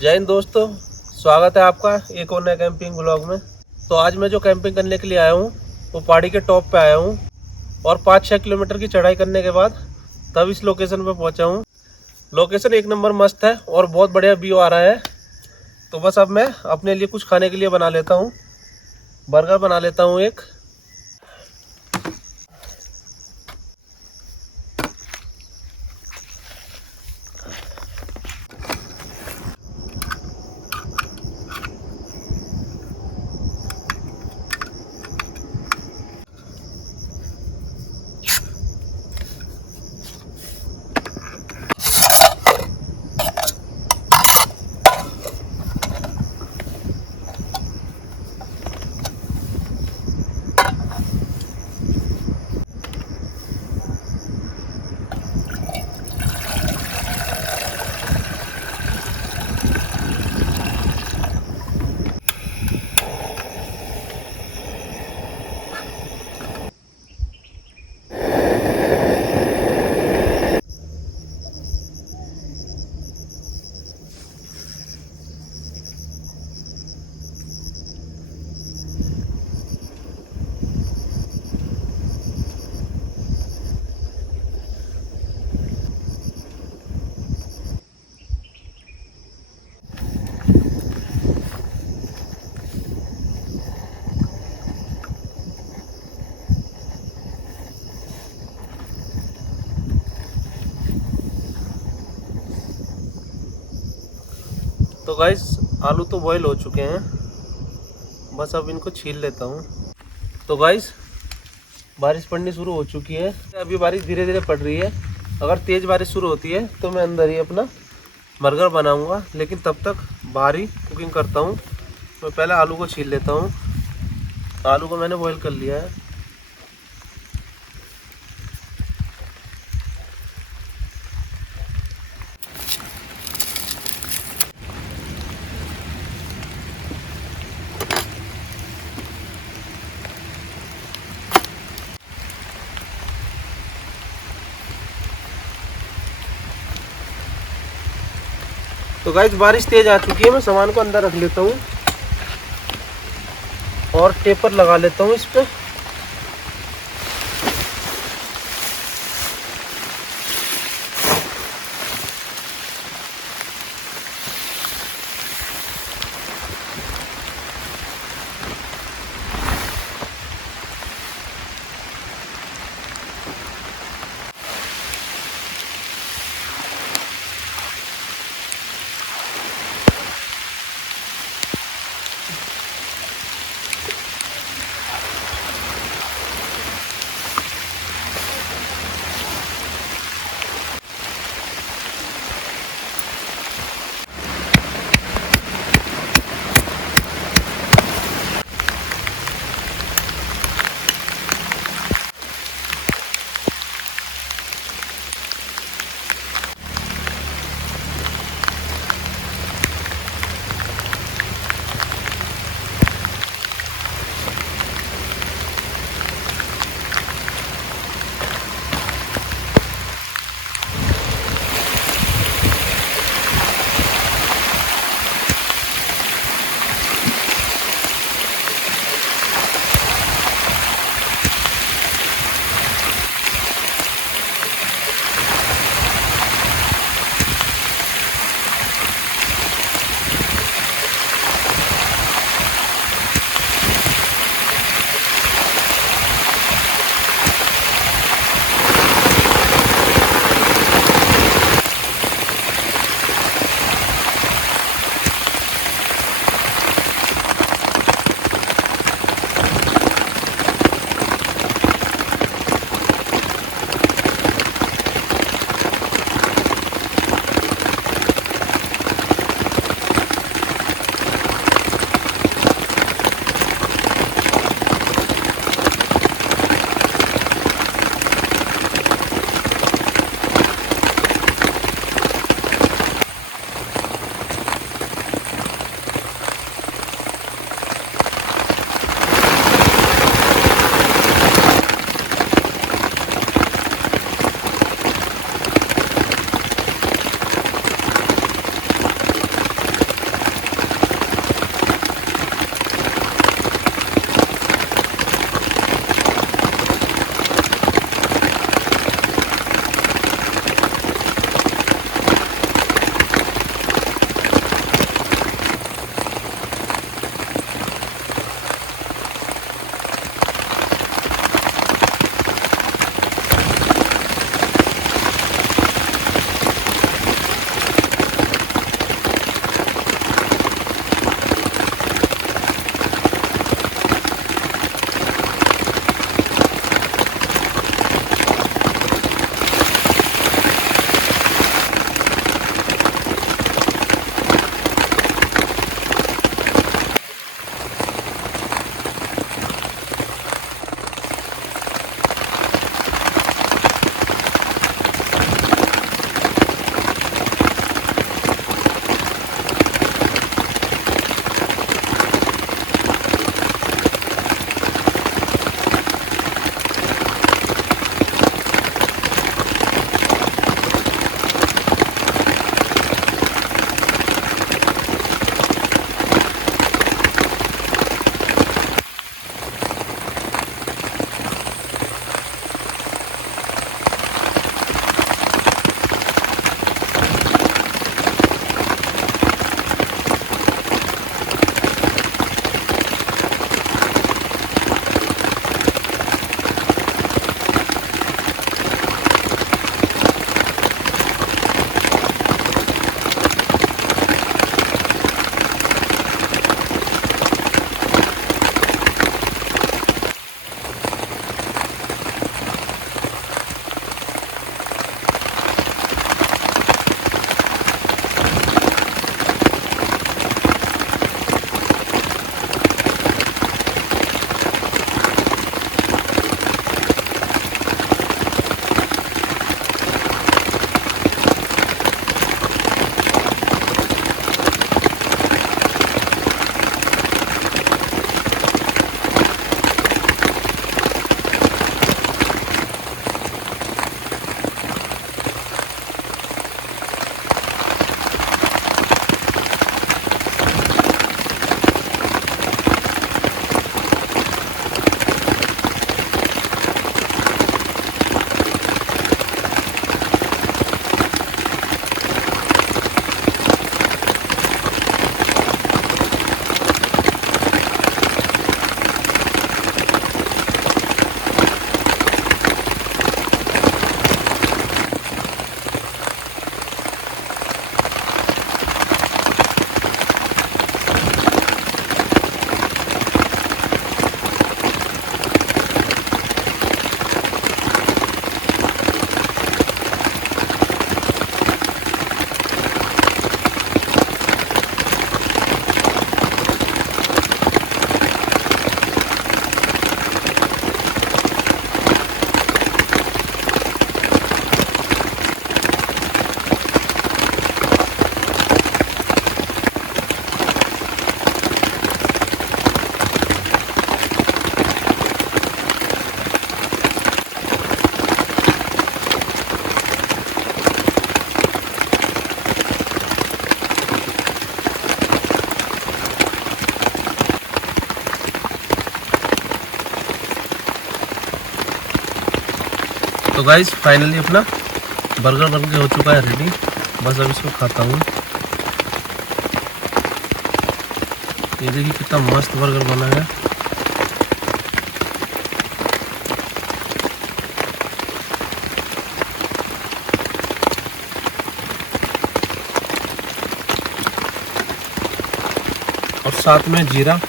जय हिंद दोस्तों, स्वागत है आपका एक और नए कैंपिंग ब्लॉग में। तो आज मैं जो कैंपिंग करने के लिए आया हूँ वो पहाड़ी के टॉप पे आया हूँ और 5-6 किलोमीटर की चढ़ाई करने के बाद तब इस लोकेशन पे पहुँचा हूँ। लोकेशन एक नंबर मस्त है और बहुत बढ़िया व्यू आ रहा है। तो बस अब मैं अपने लिए कुछ खाने के लिए बना लेता हूँ। बर्गर बना लेता हूँ एक। तो गाइस आलू तो बॉईल हो चुके हैं, बस अब इनको छील लेता हूँ। तो गाइस बारिश पड़नी शुरू हो चुकी है। अभी बारिश धीरे धीरे पड़ रही है। अगर तेज़ बारिश शुरू होती है तो मैं अंदर ही अपना बर्गर बनाऊंगा, लेकिन तब तक बाहर ही कुकिंग करता हूँ। मैं पहले आलू को छील लेता हूँ। आलू को मैंने बॉईल कर लिया है। तो गाइस बारिश तेज आ चुकी है। मैं सामान को अंदर रख लेता हूँ और टेपर लगा लेता हूँ इस पे। तो गाइस फाइनली अपना बर्गर बन के हो चुका है रेडी। बस अब इसको खाता हूँ। ये देखिए कितना मस्त बर्गर बना है। और साथ में जीरा।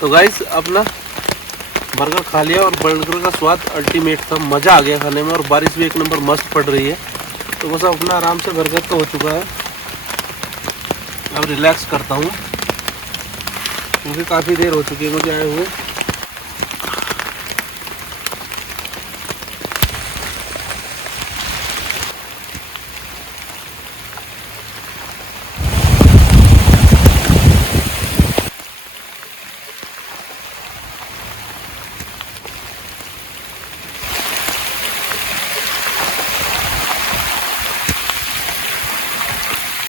तो गाइस अपना बर्गर खा लिया और बर्गर का स्वाद अल्टीमेट था। मज़ा आ गया खाने में और बारिश भी एक नंबर मस्त पड़ रही है। तो बस अपना आराम से बर्गर तो हो चुका है। अब रिलैक्स करता हूँ क्योंकि काफ़ी देर हो चुकी है मुझे आए हुए।